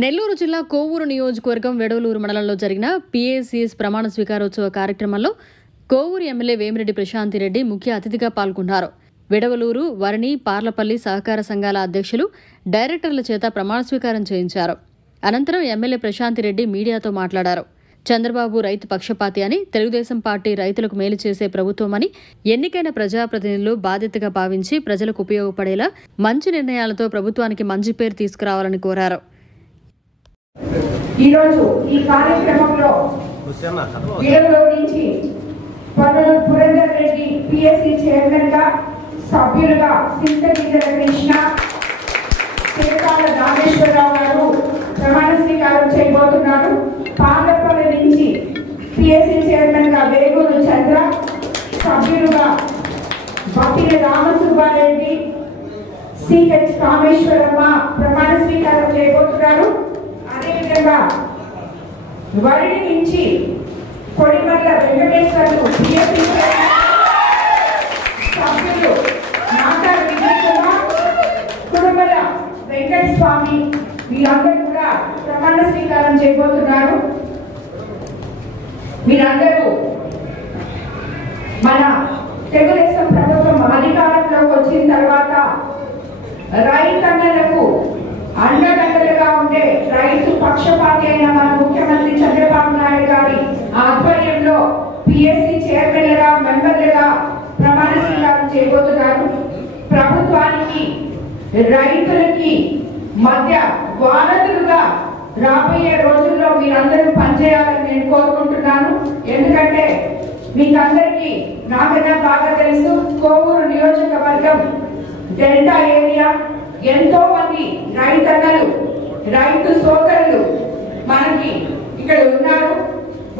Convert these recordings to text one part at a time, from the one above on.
నెల్లూరు జిల్లా కోవూరు నియోజకవర్గం వెడవలూరు మండలంలో జరిగిన పీఏసీఎస్ ప్రమాణ స్వీకారోత్సవ కార్యక్రమంలో కోవూరు ఎమ్మెల్యే వేమిరెడ్డి ప్రశాంతిరెడ్డి ముఖ్య అతిథిగా పాల్గొన్నారు. వెడవలూరు, వరణి, పార్లపల్లి సహకార సంఘాల అధ్యక్షులు, డైరెక్టర్ల చేత ప్రమాణ స్వీకారం చేయించారు. అనంతరం ఎమ్మెల్యే ప్రశాంతిరెడ్డి మీడియాతో మాట్లాడారు. చంద్రబాబు రైతు పక్షపాతి అని, తెలుగుదేశం పార్టీ రైతులకు మేలు చేసే ప్రభుత్వమని, ఎన్నికైన ప్రజాప్రతినిధులు బాధ్యతగా భావించి ప్రజలకు ఉపయోగపడేలా మంచి నిర్ణయాలతో ప్రభుత్వానికి మంచి పేరు తీసుకురావాలని కోరారు. ఈరోజు ఈ కార్యక్రమంలో వీరవలూరు నుంచి పర్వత పురంధర్ రెడ్డి పిఎస్సి చైర్మన్ గా, సభ్యులుగా సింతగిరి కృష్ణ, తిరుకాల నాగేశ్వరరావు గారు ప్రమాణ స్వీకారం చేయబోతున్నారు. పాండపల్లి నుంచి పిఎస్సి చైర్మన్ గా వేగూరు చంద్ర, సభ్యులుగా బట్టిన రామసుబ్బారెడ్డి, సిహెచ్ కామేశ్వరమ్మ ప్రమాణ స్వీకారం చేయబోతున్నారు. అదేవిధంగా వరిడి నుంచి కొడిమర్ల వెంకటేశ్వర్లు పిఎస్సి సభ్యులు నాటా విజయ్ కుమార్, కుడుమల వెంకట స్వామి వీరందరూ కూడా ప్రమాణ స్వీకారం చేయబోతున్నారు. మీరందరూ మన తెలుగుదేశం ప్రభుత్వం అధికారంలోకి వచ్చిన తర్వాత రైతన్నలకు అండదండలుగా ఉండే రైతు పక్షపాతి అయిన మన ముఖ్యమంత్రి చంద్రబాబు నాయుడు గారి ఆధ్వర్యంలో పిఎస్సి చైర్మన్లుగా, మెంబర్లుగా ప్రమాణ స్వీకారం చేయబోతున్నారు. ప్రభుత్వానికి రైతులకి మధ్య వారధులుగా రాబోయే రోజుల్లో మీరందరూ పనిచేయాలని నేను కోరుకుంటున్నాను. ఎందుకంటే మీకందరికీ నాకన్నా బాగా తెలుసు, కోవూరు నియోజకవర్గం డెల్టా ఏరియా ఎంతో మంది రైతన్నలు, రైతు సోదరులు మనకి ఇక్కడ ఉన్నారు.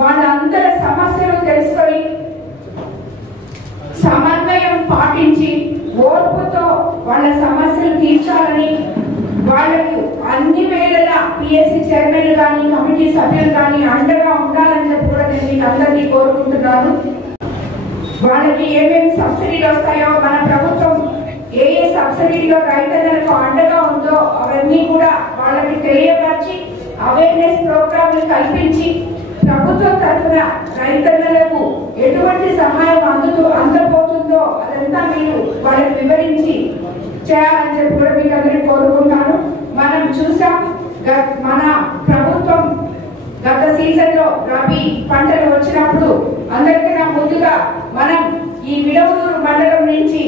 వాళ్ళందరి సమస్యలు తెలుసుకొని సమన్వయం పాటించి ఓర్పుతో వాళ్ళ సమస్యలు తీర్చాలని, వాళ్ళకు అన్ని వేళలా పిఎస్సి చైర్మన్లు కానీ, కమిటీ సభ్యులు కానీ అండగా ఉండాలని చెప్పి కూడా నేను మీకు అందరినీ కోరుకుంటున్నాను. వాళ్ళకి ఏమేమి సబ్సిడీలు వస్తాయో, మన ప్రభుత్వం ఏ ఏ సబ్సిడీలో రైతన్నలకు అండగా ఉందో అవన్నీ కూడా వాళ్ళకి తెలియపరిచి అవేర్నెస్ ప్రోగ్రాంలు కల్పించి ప్రభుత్వం తరఫున రైతన్నలకు ఎటువంటి సహాయం అందబోతుందో అదంతా మీరు వాళ్ళకి వివరించి చేయాలని చెప్పి కూడా మీకు అందరినీ కోరుకుంటాను. మనం చూసాం, మన ప్రభుత్వం గత సీజన్ లో రబీ పంటలు వచ్చినప్పుడు అందరికన్నా ముందుగా మనం ఈ విడవలూరు మండలం నుంచి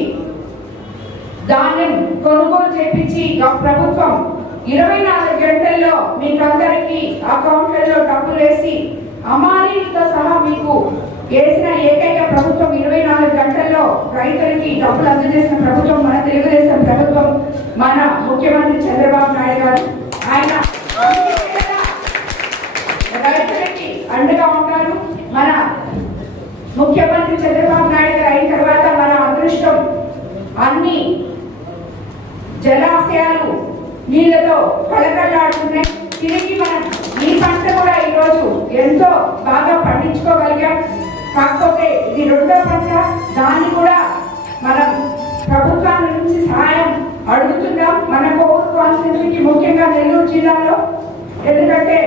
ధాన్యం కొనుగోలు చేపించి ప్రభుత్వం 24 గంటల్లో మీకందరికీ అకౌంట్లలో డబ్బులు వేసి అమాలీలతో సహా మీకు వేసిన ఏకైక ప్రభుత్వం 24 గంటల్లో రైతులకి డబ్బులు అందజేసిన ప్రభుత్వం మన తెలుగుదేశం ప్రభుత్వం, మన ముఖ్యమంత్రి చంద్రబాబు నాయుడు గారు. ఆయన రైతులకి అండగా ఉంటారు. మన ముఖ్యమంత్రి చంద్రబాబు నాయుడు గారు అయిన తర్వాత మన అదృష్టం అన్ని జలాశయాలు నీళ్లతో కలకలాడుతున్నాయి. తిరిగి మనం ఈ పంట కూడా ఈరోజు ఎంతో బాగా పండించుకోగలిగాం. కాకపోతే ఇది రెండో పంట, దాన్ని కూడా మనం ప్రభుత్వం నుంచి సహాయం అడుగుతున్నాం మన కోవూరు కాన్స్టిట్యూన్సీకి, ముఖ్యంగా నెల్లూరు జిల్లాలో. ఎందుకంటే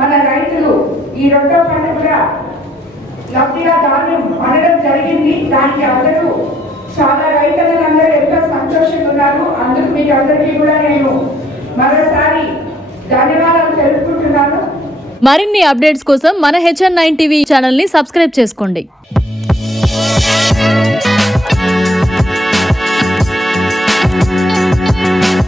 మన రైతులు ఈ రెండో పంట కూడా లబ్ధిగా ధాన్యం అనడం జరిగింది. దానికి అందరూ చాలా రైతులందరూ ఎంతో సంతోషంగా ఉన్నారు. అందుకు మీకు అందరికీ కూడా నేను మరోసారి ధన్యవాదాలు తెలుపుకుంటున్నాను. మరిన్ని అప్డేట్స్ కోసం మన HN9 టీవీ ఛానల్ ని సబ్స్క్రైబ్ చేసుకోండి.